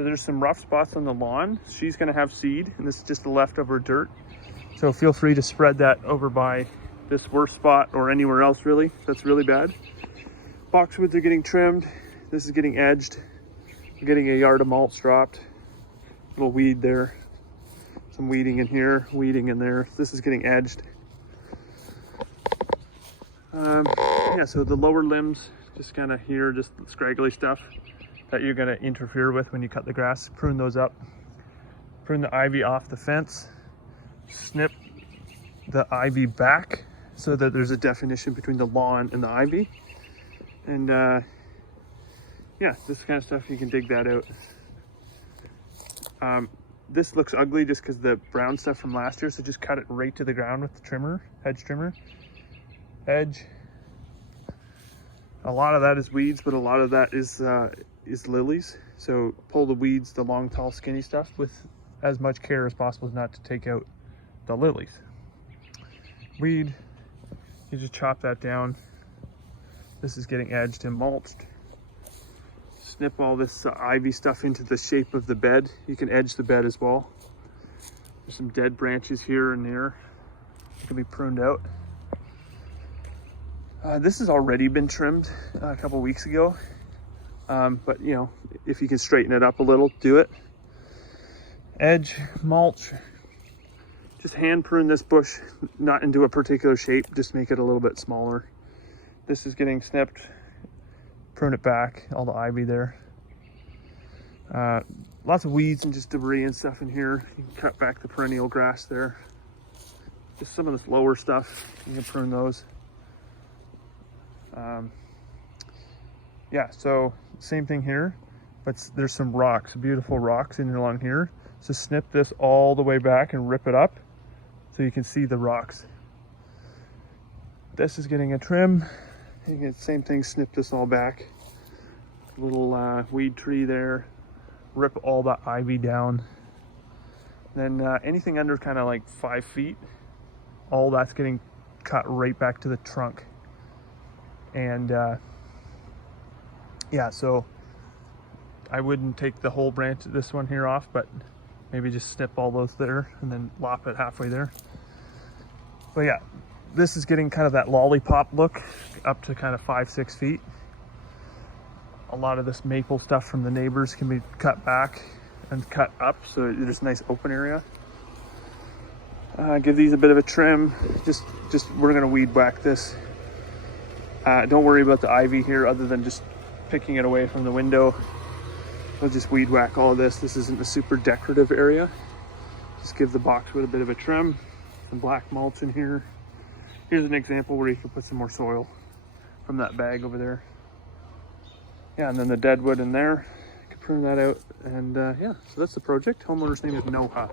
So there's some rough spots on the lawn. She's gonna have seed, and this is just the leftover dirt. So feel free to spread that over by this worst spot or anywhere else really. That's really bad. Boxwoods are getting trimmed. This is getting edged. We're getting a yard of mulch dropped. Little weed there. Some weeding in here, weeding in there. This is getting edged. Yeah, so the lower limbs, just kind of here, just scraggly stuff that you're gonna interfere with when you cut the grass. Prune those up. Prune the ivy off the fence. Snip the ivy back so that there's a definition between the lawn and the ivy. And yeah, this kind of stuff, you can dig that out. This looks ugly just because the brown stuff from last year, so just cut it right to the ground with the trimmer, hedge trimmer. Edge. A lot of that is weeds, but a lot of that is lilies. So pull the weeds, the long, tall, skinny stuff, with as much care as possible not to take out the lilies. Weed, you just chop that down. This is getting edged and mulched. Snip all this ivy stuff into the shape of the bed. You can edge the bed as well. There's some dead branches here and there. It can be pruned out. This has already been trimmed a couple weeks ago. But you know, if you can straighten it up a little, do it. Edge, mulch. Just hand prune this bush, not into a particular shape, just make it a little bit smaller. This is getting snipped. Prune it back, all the ivy there. Lots of weeds and just debris and stuff in here. You can cut back the perennial grass there. Just some of this lower stuff, you can prune those. Yeah, so same thing here, but there's some rocks, beautiful rocks in along here. So snip this all the way back and rip it up so you can see the rocks. This is getting a trim. You get the same thing, snip this all back. Little weed tree there. Rip all the ivy down. Then anything under kind of like 5 feet, all that's getting cut right back to the trunk. And yeah, so I wouldn't take the whole branch, this one here, off, but maybe just snip all those there and then lop it halfway there. But yeah, this is getting kind of that lollipop look up to kind of 5-6 feet. A lot of this maple stuff from the neighbors can be cut back and cut up, so there's a nice open area. Give these a bit of a trim. Just we're gonna weed whack this. Don't worry about the ivy here, other than just picking it away from the window. We'll just weed whack all of this. This isn't a super decorative area. Just give the boxwood a bit of a trim. Some black mulch in here. Here's an example where you can put some more soil from that bag over there. Yeah, and then the dead wood in there. You can prune that out. And yeah, so that's the project. Homeowner's name is Noha.